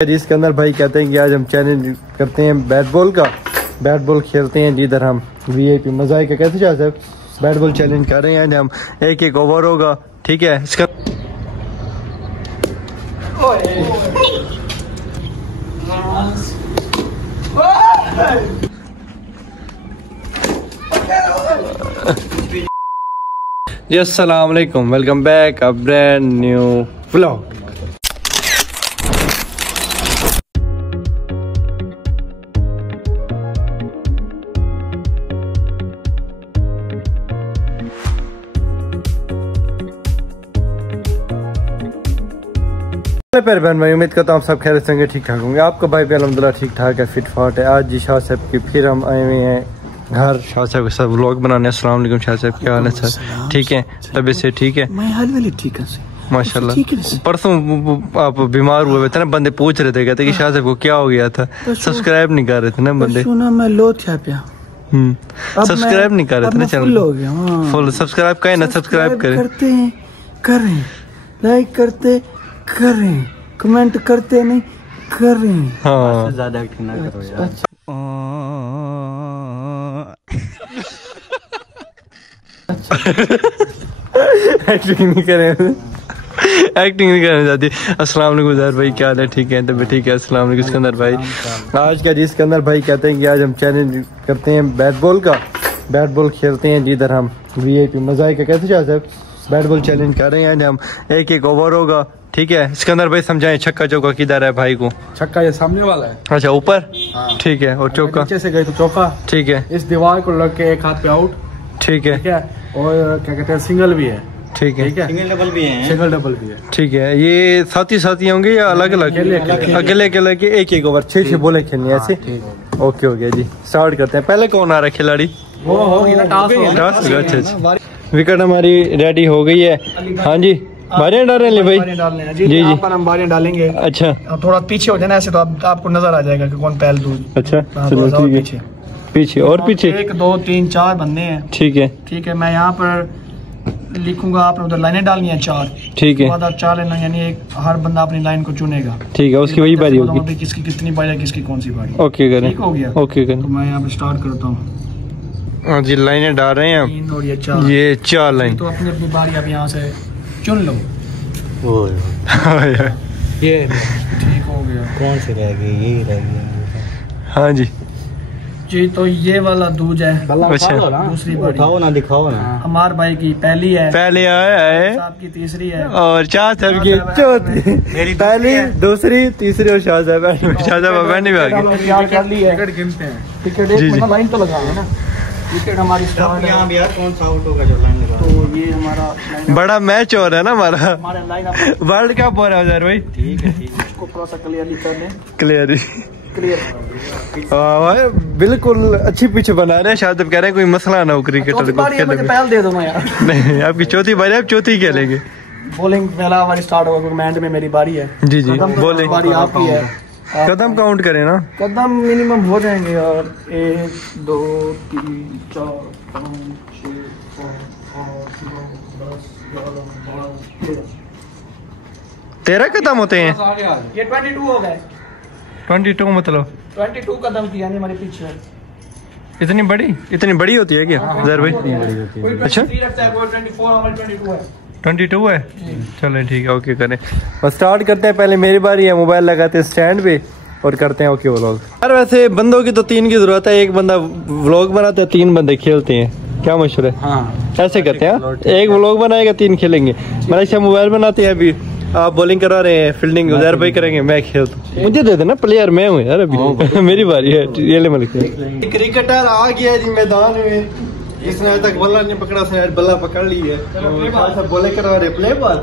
इसके अंदर भाई कहते हैं कि आज हम चैलेंज करते हैं बैट बॉल का। बैट बॉल खेलते हैं जिधर हम वीआईपी मजा आएगा। कैसे चाहते हैं बैट बॉल चैलेंज कर रहे हैं। हम एक एक ओवर होगा, ठीक है। इसका जी अस्सलाम वालेकुम, welcome back a brand new vlog. प्यारे बहन भाई, उम्मीद करता हूँ आप सब खैरियत से होंगे, ठीक ठाक होंगे। आपका भाई भी अल्हम्दुलिल्लाह ठीक ठाक है, फिट फाट है। आज जी शाह साहब की फिर हम आए हुए हैं घर, शाह साहब के साथ व्लॉग बनाने। अस्सलाम वालेकुम शाह साहब, क्या हाल है सर? ठीक है, तबीयत से ठीक है? मैं हाल वाली ठीक है माशाल्लाह। परसों आप बीमार हुए थे ना, बंदे पूछ रहे थे, कहते कि शाह साहब को क्या हो गया था, सब्सक्राइब नहीं कर रहे थे ना बंदे। मैं लो था प्या सब्सक्राइब नहीं कर रहे थे ना चैनल। हो गया फुल। सब्सक्राइब करें ना, सब्सक्राइब करें, करते हैं करें, लाइक करते करें, कमेंट करते नहीं करें। हाँ ज्यादा एक्टिंग ना करो यार। एक्टिंग नहीं करें, एक्टिंग नहीं करना चाहती। अस्सलाम वालेकुम ज़हर भाई, क्या हाल है? ठीक है, तब ठीक है। अस्सलाम वालेकुम सिकंदर भाई। आज का जी सिकंदर भाई कहते हैं कि आज हम चैलेंज करते हैं बैट बॉल का। बैट बॉल खेलते हैं जिधर हम वीआईपी मजा आएगा। कैसे चाहते हैं बैट बॉल चैलेंज कर रहे हैं। हम एक एक ओवर होगा, ठीक है। सिकंदर भाई समझाएं छक्का चौका किधर है भाई को? छक्का ये सामने वाला है। अच्छा ऊपर, ठीक है। और चौका नीचे से गई तो चौका, ठीक है। इस दीवार को लग के एक हाथ पे आउट, ठीक है। और क्या कहते हैं सिंगल भी है, ठीक है। सिंगल डबल भी है, सिंगल डबल भी है, ठीक है। ये साथी साथी होंगे या अलग अलग? अकेले अकेले के एक एक ओवर 6 बॉलें खेलनी है ऐसे। ओके हो गया जी, स्टार्ट करते हैं। पहले कौन आ रहा है खिलाड़ी? वो होगी ना टास्क। अच्छा, विकेट हमारी रेडी हो गई है। हाँ जी, बारियां डाल रहे हैं भाई? जी जी, आप पर हम बारियां डालेंगे। अच्छा, थोड़ा पीछे हो जाना ऐसे तो आपको नजर आ जाएगा कि कौन पहल दूर। अच्छा चलो ठीक है। पीछे और पीछे 1 2 3 4 बंदे हैं, ठीक है। ठीक है, मैं यहाँ पर लिखूंगा, आपने उधर लाइनें डालनी है 4, ठीक है। बाद आप 4 लेना, यानी एक हर बंदा अपनी लाइन को चुनेगा, ठीक है। उसकी वही बारी होगी, किसकी कितनी बारी है, किसकी कौन सी बारी। ओके करें, ठीक हो गया। ओके करें। तो मैं यहाँ पे स्टार्ट करता हूँ। हाँ जी, लाइनें डाल रहे हैं 3 और ये 4, ये 4 लाइन। तो अपनी अपनी बारी आप यहाँ से चुन लो। ये ठीक हो गया। कौन सी रह गई? यही रह गई। हाँ जी जी, तो ये वाला दूज है। अच्छा, दूसरी बारी दिखाओ ना, दिखाओ ना। हमार भाई की पहली है, पहले आया है, साहब की तीसरी है, और शाह साहब की चौथी। पहली, दूसरी, तीसरी और शाह साहब। शाह साहब बैठने भी आ गए। विकेट गिनते हैं। विकेट एक मिनट लाइन तो लगा है ना। विकेट हमारी स्टार्ट है। यहाँ यार कौन सा आउट होगा जो लाइन लगा? तो ये हमारा लाइन, बड़ा मैच हो रहा है ना हमारा, हमारा लाइन अप वर्ल्ड कप हो रहा है उधर भाई। ठीक है, ठीक है। इसको थोड़ा सा क्लियरली कर लें। क्लियर क्लियर, बिल्कुल अच्छी पिच बना रहे हैं। शायद कह रहे हैं कोई मसला ना हो क्रिकेटर को मुझे पहल दे दो ना यार। नहीं, आपकी चौथी बारी, आप चौथी खेलेंगे। बॉलिंग पहला हमारी स्टार्ट होगा क्योंकि एंड में मेरी बारी है। जी जी, बॉलिंग बारी आपकी है। कदम काउंट करें ना, कदम मिनिमम हो जाएंगे यार। 1 2 3 4 5 6 7 8 9 10 11 12 13 कदम होते हैं। ये 22 हो गए। 22 मतलब 22 कदम की, यानी हमारे पीछे इतनी बड़ी होती है क्या जर भाई? अच्छा, 22 है। चलो ठीक है, ओके करें। बस स्टार्ट करते हैं। पहले मेरी बारी है, मोबाइल लगाते हैं स्टैंड पे और करते हैं ओके व्लॉग। यार वैसे बंदों की तो 3 की जरूरत है। एक बंदा व्लॉग बनाते हैं, 3 बंदे खेलते हैं। क्या मशहूर है? हाँ, ऐसे करते हैं। एक व्लॉग बनाएगा, 3 खेलेंगे। मेरा अच्छा मोबाइल बनाते हैं। अभी आप बॉलिंग करा रहे हैं, फील्डिंग उधर भाई करेंगे, मैं खेलता हूँ। मुझे दे देना, प्लेयर मैं हूँ यार अभी। मेरी बारी है। ये ले मलिक, क्रिकेटर आ गया जी मैदान में। इसने अभी तक बल्ला नहीं पकड़ा, उसने बल्ला पकड़ ली है। बॉलिंग करा रहे, प्ले बॉल।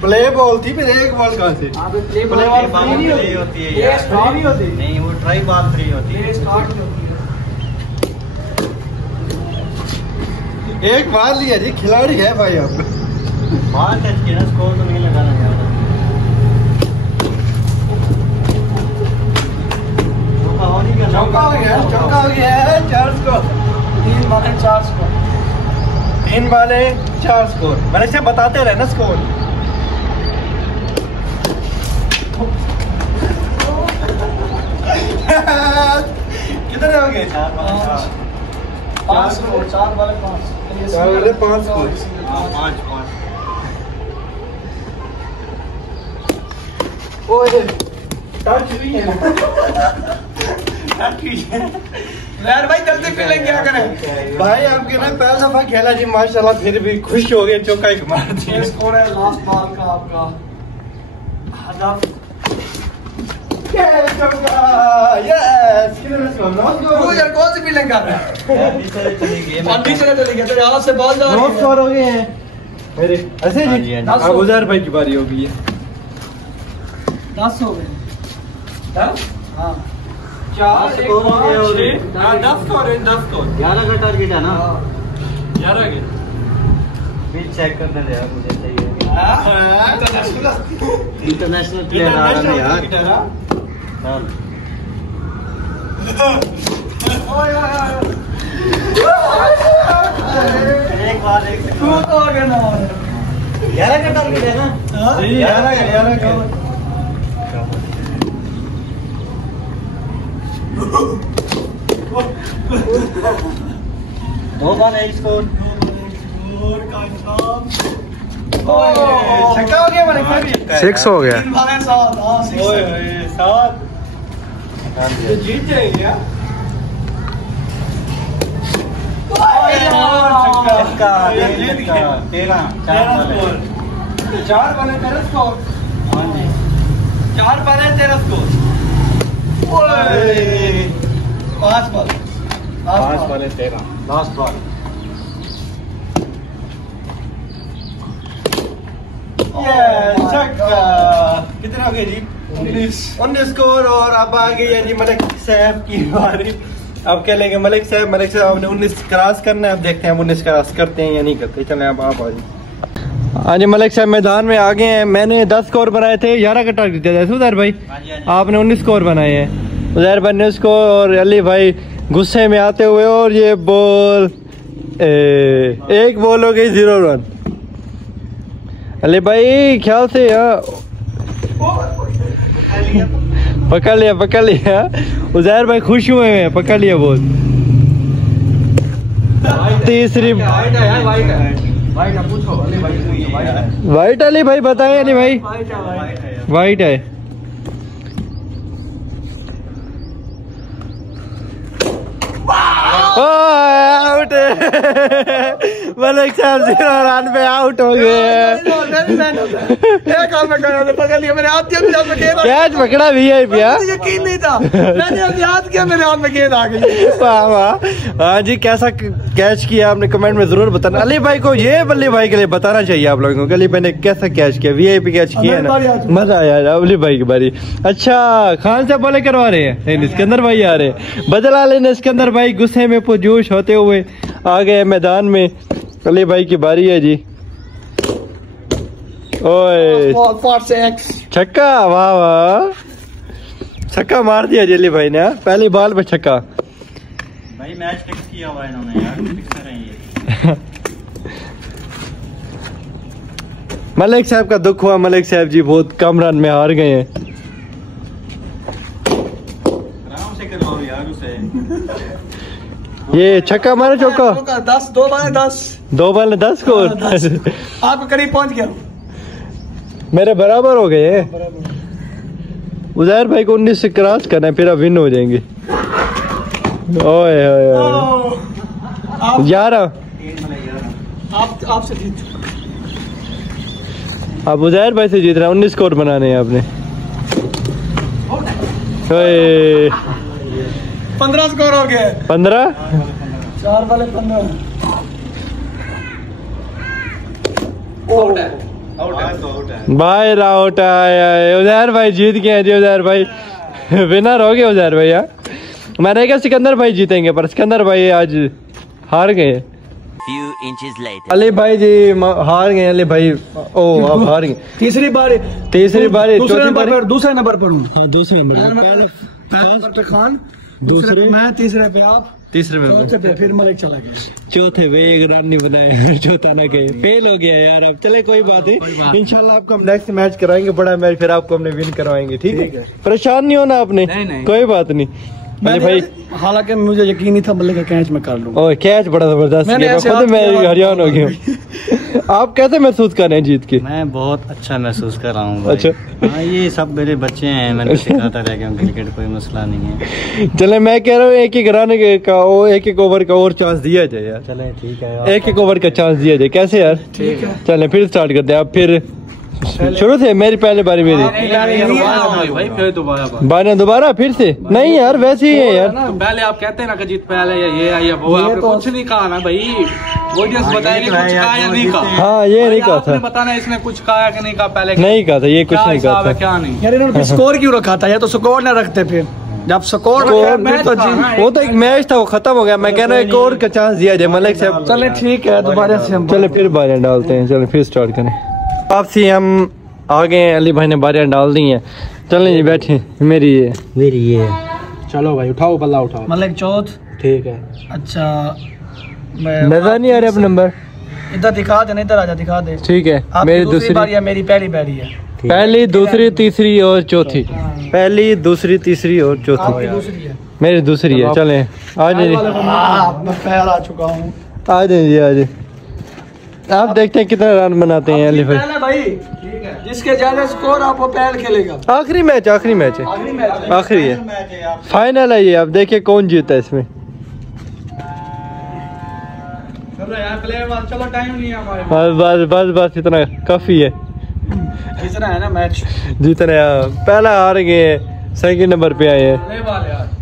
प्ले बॉल थी, फिर एक बॉल कहाँ से? प्ले बॉल फ्री होती है यार, फ्री होती नहीं, वो ट्राई बॉल फ्री होती है। एक मार लिया जी, खिलाड़ी है भाई आप। बाल टच किया, स्कोर तो नहीं लगाना यार। चौका हो गया, चौका हो गया है चार्ज को, 3 बॉल 4 को। 3 वाले 4 स्कोर। मैंने से बताते रहे ना स्कोर। कितने हो गए? 5 स्कोर, 4 वाले 5 स्कोर। 5 ओए टच हुई है। यार भाई जल्दी फीलिंग क्या करें भाई आपके ना पहला दफा खेला जी माशाल्लाह, फिर भी खुश हो गए, चौका ही मार दिया। स्कोर है लास्ट बॉल का आपका हदफ। यस कितने स्कोर? 9 तू यार कौन सी फीलिंग कर रहा है? चली गई तेरे हाथ से बॉल जा रही 9 है। स्कोर हो गए हैं मेरे। ऐसे जी अब उजैर भाई की बारी हो गई है। 10 हो गए। 10 हां 4 स्कोर हो गए और 10 स्कोर है। 10 स्कोर 11 का टारगेट है ना। 11 के बीच चेक करने दे यार, मुझे चाहिए इंटरनेशनल प्लेयर आ रहा है यार। चल एक बार एक तू तो आ गया ना 11 का टारगेट है ना। 11 के 2 बार 1 स्कोर। छक्का हो गया मैंने। 6 हो गया। 3 बार 7 हां 6 ओए 7 तो जीत जाएंगे यार। छक्का 13 4 वाले 13 स्कोर। हां जी 4 वाले 13 स्कोर। 5 बॉल 5 वाले 13 लास्ट बॉल। छक्का। कितने हो गए जी? 19 स्कोर। और अब आ गई है जी मलिक साहब की बारी। अब क्या लेंगे मलिक साहब? मलिक साहब आपने 19 क्रॉस करना है। अब देखते हैं हम 19 क्रॉस करते हैं या नहीं करते। चलें अब आप आ जाइए। हाँ जी मलिक साहब मैदान में आ गए हैं। मैंने 10 स्कोर बनाए थे, 11 का टारगेट दिया था उजैर भाई। आपने 19 स्कोर बनाए हैं। उजैर भाई ने उसको और अली भाई गुस्से में आते हुए, और ये बॉल एक बॉल हो गई 0 रन। अली भाई ख्याल से यार पकड़ लिया। उजैर भाई खुश हुए हैं, पकड़ लिया बॉल। तीसरी वाइट अली भाई बताए अली भाई वाइट है। आउट मलिक साहब 0 रन पे आउट हो गए। कैच पकड़ा वीआईपी। यकीन नहीं था, मैंने अब याद किया मेरे हाथ में गेंद आ गई। वाह वाह। हाँ जी कैसा कैच किया आपने कमेंट में जरूर बताना। अली भाई को ये बल्ले भाई के लिए बताना चाहिए आप लोगों को। अली भाई ने कैसा कैच किया, वीआईपी कैच किया ना, मजा आया। अली भाई की बारी। अच्छा खान साहब बोले करवा रहे हैं, नहीं सिकंदर भाई आ रहे हैं। बदला लेने सिकंदर भाई गुस्से में पुरजोश होते हुए आ गए मैदान में। अली भाई की बारी है जी। ओए छक्का, वाह वाह, छक्का मार दिया अली भाई ने। पहली बॉल पे छक्का। भाई मैच फिक्स किया हुआ है इन्होंने यार, फिक्स करेंगे। मलिक साहब का दुख हुआ। मलिक साहब जी बहुत कम रन में हार गए हैं। आराम से करवाओ यार उसे। ये छक्का मारे चौका। 10 2 बार 10 2 बॉल में 10 स्कोर। आप करीब पहुंच गया। मेरे बराबर हो गए। उजैर भाई को 19 से क्रॉस करना है, फिर अब विन हो जाएंगे। ओए 11 आपसे जीत। अब उजैर भाई से जीत रहा है। 19 स्कोर बनाने हैं आपने। 15 स्कोर हो गए। 15 4 वाले 15 बाहर आउट आया। उजैर भाई जीत गए जी। उजैर भाई विनर हो गए। उजैर भाई यार मैंने कहा सिकंदर भाई जीतेंगे, पर सिकंदर भाई आज हार गए। अली भाई जी हार गए। अली भाई ओ आप हार गए। तीसरी बारी दूसरे नंबर पर दूसरे नंबर पर हूँ। दूसरे नंबर खान दूसरे मैं तीसरे पे आप। तीसरे में चौथे पे फिर मलिक चला गया। चौथे वे एक रन नहीं बनाए, चौथा ना गए, फेल हो गया यार। अब चले कोई बात नहीं, इंशाल्लाह आपको हम नेक्स्ट मैच कराएंगे, बड़ा मैच, फिर आपको हमने विन करवाएंगे। ठीक है, परेशान नहीं होना आपने, कोई बात नहीं। भाई हालांकि मुझे यकीन नहीं था मलिक का कैच मैं कर लूंगा। ओह कैच बड़ा जबरदस्त किया, खुद मैं हरियाणा हो गया। आप कैसे महसूस कर रहे हैं जीत के? मैं बहुत अच्छा महसूस कर रहा हूँ। अच्छा हाँ, ये सब मेरे बच्चे हैं, मैंने सिखाता रह गया क्रिकेट, कोई मसला नहीं है। चले मैं कह रहा हूँ एक एक रन का एक एक ओवर का और चांस दिया जाए यार। चले ठीक है, एक एक ओवर का चांस दिया जाए, कैसे यार? ठीक है चले फिर स्टार्ट करते हैं। अब फिर शुरू से मेरी पहले बारी मेरी दोबारा फिर से नहीं यार, वैसे ही है यार। पहले आप कहते हैं ना कि जीत पहले ये आई वो आपने कुछ नहीं कहा ना भाई, ऑडियंस बताएगी कुछ कहा या नहीं कहा। हाँ ये नहीं कहा था, बताना इसने कुछ कहा कि नहीं कहा, पहले नहीं कहा था, ये कुछ नहीं कहा था। क्या नहीं यार, इन्होंने स्कोर क्यों रखा था? या तो स्कोर ना रखते, फिर जब स्कोर वो तो एक मैच था, वो खत्म हो गया। मैं कह रहा हूँ एक और का चांस दिया जाए मलिक साहब। चले ठीक है, दोबारा से हम चले फिर बारियां डालते हैं। चले फिर स्टार्ट करें। वापसी हम आ गए हैं, अली भाई ने बारियां डाल दी हैं। चलें जी बैठे, मेरी ये चलो भाई उठाओ, बल्ला उठाओ। मलिक चौथ, ठीक है। अच्छा नजर नहीं आ रहा अब नंबर, इधर दिखा दे, इधर आजा दिखा दे। ठीक है, मेरी दूसरी बारी है, मेरी पहली बारी है। पहली दूसरी तीसरी और चौथी, पहली दूसरी तीसरी और चौथी दूसरी है, मेरी दूसरी है। चले आ जाइए, मैं पैर आ चुका हूँ। आ जाइए आ जाइए। आप देखते हैं कितना रन बनाते हैं अली भाई। भाई जिसके ज्यादा स्कोर आप वो पैर खेलेगा। आखिरी मैच है, आखिरी है, फाइनल है ये। अब देखिए कौन जीता है इसमें। चलो यार प्लेयर वाल, चलो टाइम नहीं है हमारे बस बस बस इतना काफी है। जीतना है ना मैच, जीतना है। पहला हार गए, सेकंड नंबर पे आए हैं। प्ले वाल यार।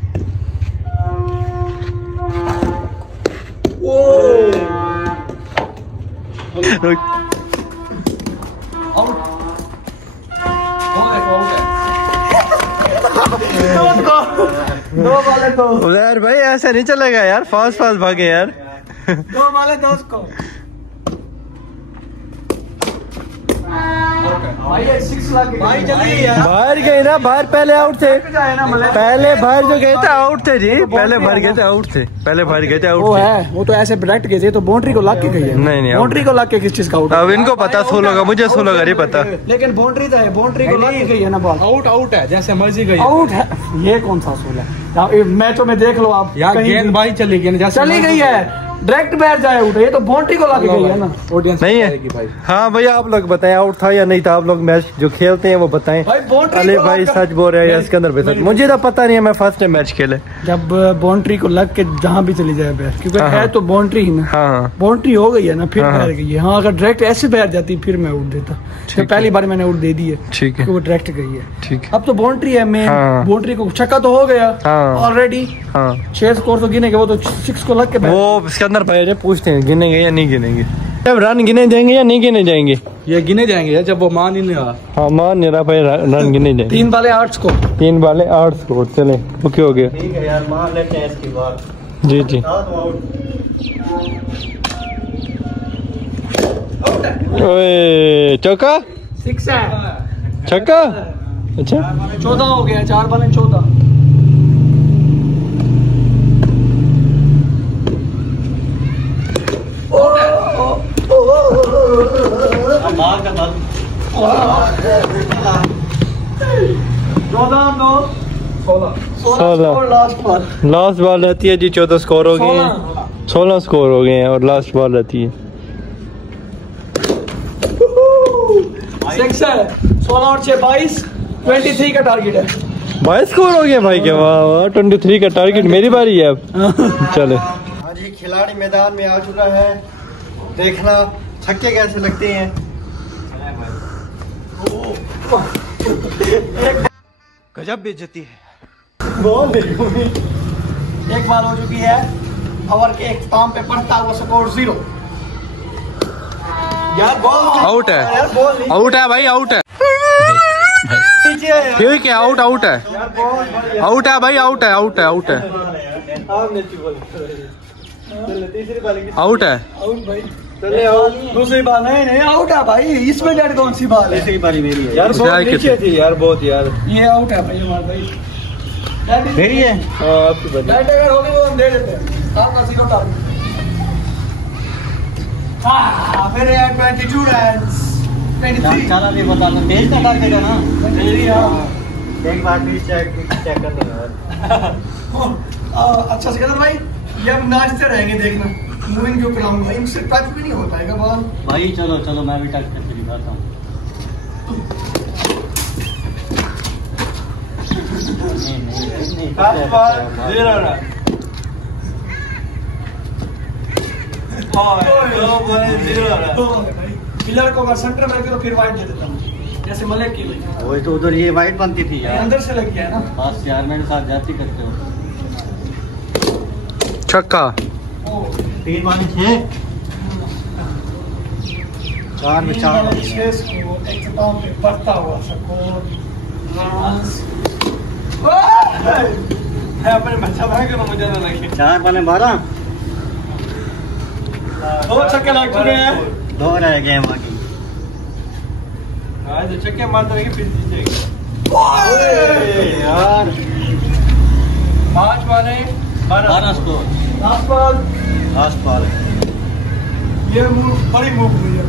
उधर भाई ऐसा नहीं चलेगा यार, फास्ट फास्ट भागे यार। दो वाले दोस्त को भाई जल्दी यार, बाहर गए ना, बाहर पहले आउट थे, पहले बाहर जो गए थे आउट थे जी, पहले बाहर गए थे आउट थे, पहले बाहर गए थे आउट वो थे। है, वो तो ऐसे डायरेक्ट गए थे, तो बाउंड्री को लाग के गई है। नहीं बाउंड्री को लाग के किस चीज का आउट? अब इनको पता 16 का, मुझे 16 का नहीं पता। लेकिन बाउंड्री तो है, बाउंड्री को लाग के गई है ना बॉल। आउट है, जैसे मर्जी गई आउट है, ये कौन सा असूल है? मैचों में देख लो आप यार, गेंद भाई चली गई, जैसे चली गई है, डायरेक्ट बैठ जाए उठे, ये तो बाउंड्री को लाके गई है ना। ऑडियंस नहीं है भाई। हाँ भैया आप लोग बताएं आउट था या नहीं था, आप लोग मैच जो खेलते हैं वो बताएं। अली भाई सच बोल रहे हैं या इसके अंदर भी सच? मुझे तो पता नहीं है, मैं फर्स्ट टाइम मैच खेले। जब बाउंड्री को लग के जहाँ भी चली जाए बैठ, क्योंकि है तो बाउंड्री ही ना। हाँ बाउंड्री हो गई है ना, फिर बैठ गई है। हाँ अगर डायरेक्ट ऐसे बैठ जाती फिर मैं आउट देता, तो पहली बार मैंने आउट दे दी है, ठीक है, वो डायरेक्ट गई है। ठीक है। अब तो बाउंड्री है मेन, हाँ। बाउंड्री को छक्का तो हो गया ऑलरेडी। हाँ 6 स्कोर तो गिने, वो तो 6 को लग के वो इसके अंदर भाई पूछते हैं गिनेंगे या नहीं गिनेंगे, जब रन गिने जाएंगे या नहीं गिने जाएंगे? ये गिने जाएंगे जब वो मान ही नहीं रहा। हाँ मान नहीं रहा भाई, रन गिने जाएंगे। 3 बाले 8 स्कोर, 3 बाले 8 स्कोर। चले ओके हो गया, ठीक है यार, मान लेते हैं इसकी बात। जी जी। ओए चौका, 6 है, छक्का। अच्छा 14 हो गया, 4 बाले 14। लास्ट बॉल रहती है जी, 14 स्कोर हो गए हैं, 16 स्कोर हो गए हैं और लास्ट बॉल रहती है 6 है, 16 और 6 22, 23 का टारगेट है। 22 स्कोर हो गया भाई, क्या वाह वाह, 23 का टारगेट। मेरी बारी है अब। चले हाँ जी, खिलाड़ी मैदान में आ चुका है, देखना छक्के कैसे लगते हैं। गजब बेइज्जती है। एक बार हो चुकी है, ओवर के एक पाम पे पड़ता हुआ स्कोर 0। यार बॉल आउट है, यार बॉल नहीं, आउट है भाई, आउट है। नीचे है यार। ठीक है, आउट आउट है, यार बॉल आउट है भाई, आउट है, आउट है, आउट है, आउट है। आउट भाई, चले आउट। दूसरी बाल नहीं नहीं आउट है भाई, इसमें डेड कौन सी बाल है? बारी मेरी है यार बॉल नीचे थी यार, बहुत यार। ये आउट है भाई हमारा भाई। मेरी है। आपकी बनी। लाइट अगर होगी वो हम दे देते हैं। आपका 0 टारगेट। फिर 22 रन्स 23। चला नहीं बता दो, तेज का टारगेट है ना। मेरी एक बार भी चेक कर लेना। अच्छा सिकंदर भाई, ये अब नाचते रहेंगे, देखना मूविंग जो कराऊंगा इनसे टच भी नहीं हो पाएगा बॉल। भाई चलो चलो, मैं भी टच करके दिखाता हूँ। नहीं, 10 बॉल 0 रन। और 2 बॉल 0 रन। पिलर को अगर सेंटर में रखे तो फिर वाइट दे देता हूँ, जैसे मलिक की लगी। वही तो उधर ये वाइट बनती थी यार। अंदर से लग गया है ना। बस यार, मेरे साथ जाती करते हो। छक्का। 3 बारी 6, 4 में 4 बन गए। 6 स्कोर, एक टॉप पे बढ़ता हुआ स्कोर रन्स। अपने बच्चा भाई को मुझे ना लगे। 4 बने 12, 2 छक्के लग चुके हैं। 2 रह गए हैं बाकी। हाँ तो छक्के मारते रहेंगे फिर जीतेंगे। यार 5 ball 12 score. Last ball, last ball. ये मूव बड़ी मूव हुई है।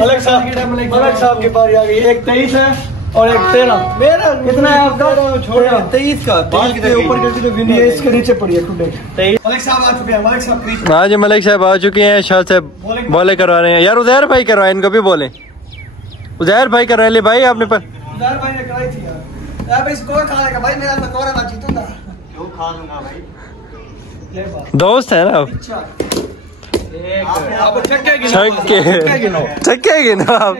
मलिक साहब की बारी आ गई। एक 23 है और एक 13। मेरा कितना है आपका? छोड़ो 23 का। 23 के ऊपर करती तो विन ये इसके नीचे पड़ी है टुडे। मलिक साहब आ चुके हैं। मलिक साहब क्रीज। हाँ जी मलिक साहब आ चुके हैं। शाह साहब बॉले करवा रहे हैं यार। उजैर भाई करवाए, इनको भी बोले। उजैर भाई करवा ले भाई आपने पर। उजैर भाई ने कराई थी यार। यार भाई स्कोर खा लेगा भाई, मेरा स्कोर है, मैं जीतूंगा। क्यों खा लूंगा भाई? ले बात। दोस्त है ना आप। अच्छा आप छक्के गिनो। छक्के गिनो आप।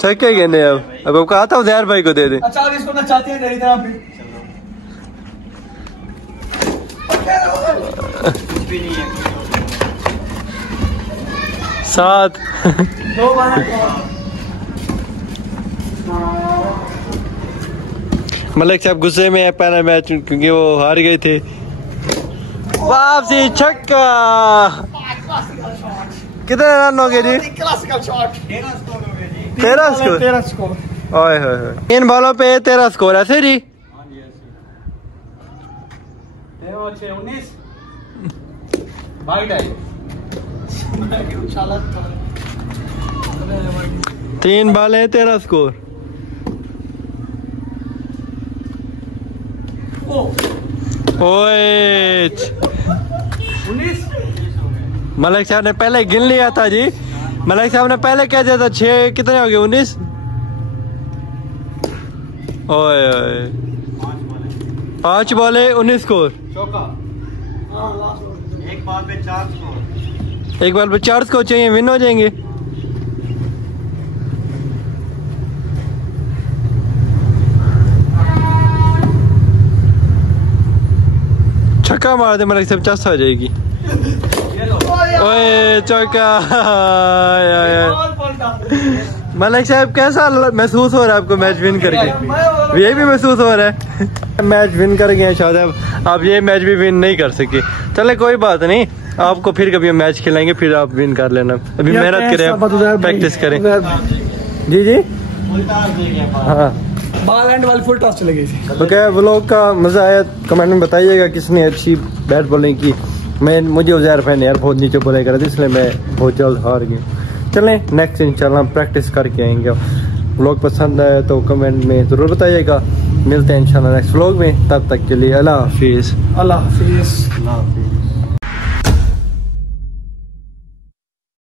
छक्के गिने अब आपको आता हूँ उजैर भाई को दे दे। अच्छा आप इसको ना चाहते हैं मेरी तरह भी। कुछ भी नहीं है। 7। 2 बार मलिक साहब गुस्से में है पहला मैच क्योंकि वो हार गए थे। वापसी छक्का। कितने रन हो गए जी? Classical shot. 13 स्कोर। 13 स्कोर। ओए होए होए। 3 बॉलों पे 13 स्कोर ऐसे जी। 19 वाइट है। 3 बॉलें 13 स्कोर। ओए 19। मलिक साहब ने पहले गिन लिया था जी। मलिक साहब ने पहले कह दिया था 6। कितने हो गए? 19। ओए ओए 5 बॉले 19 स्कोर। चौका। एक बॉल पे 4 स्कोर। एक बॉल पे 4 स्कोर चाहिए, विन हो जाएंगे। छक्का मार दे मलिक साहब, चस आ जाएगी। ओए चौका। मलिक साहब कैसा महसूस हो रहा है आपको मैच विन करके? ये भी महसूस हो रहा है। मैच विन कर गए शायद आप ये मैच भी विन नहीं कर सके। चले कोई बात नहीं, आपको फिर कभी मैच खिलाएंगे, फिर आप विन कर लेना। अभी मेहनत करें, प्रैक्टिस करें। जी जी हाँ। बॉल एंड वाली फुल टॉस चली गई थी। ओके व्लॉग का मजा आया कमेंट में बताइएगा किसने अच्छी बैट बॉलिंग की। मुझे उजैर भाई ने यार बहुत नीचे बोले कर इसलिए मैं बहुत जल्द हार गया। चलें नेक्स्ट इंशाल्लाह प्रैक्टिस करके आएंगे। व्लॉग पसंद आया तो कमेंट में ज़रूर बताइएगा। मिलते हैं इंशाल्लाह नेक्स्ट व्लॉग में, तब तक के लिए अल्लाह हाफिज़। अल्लाह हाफिज़। अल्लाह हाफिज़।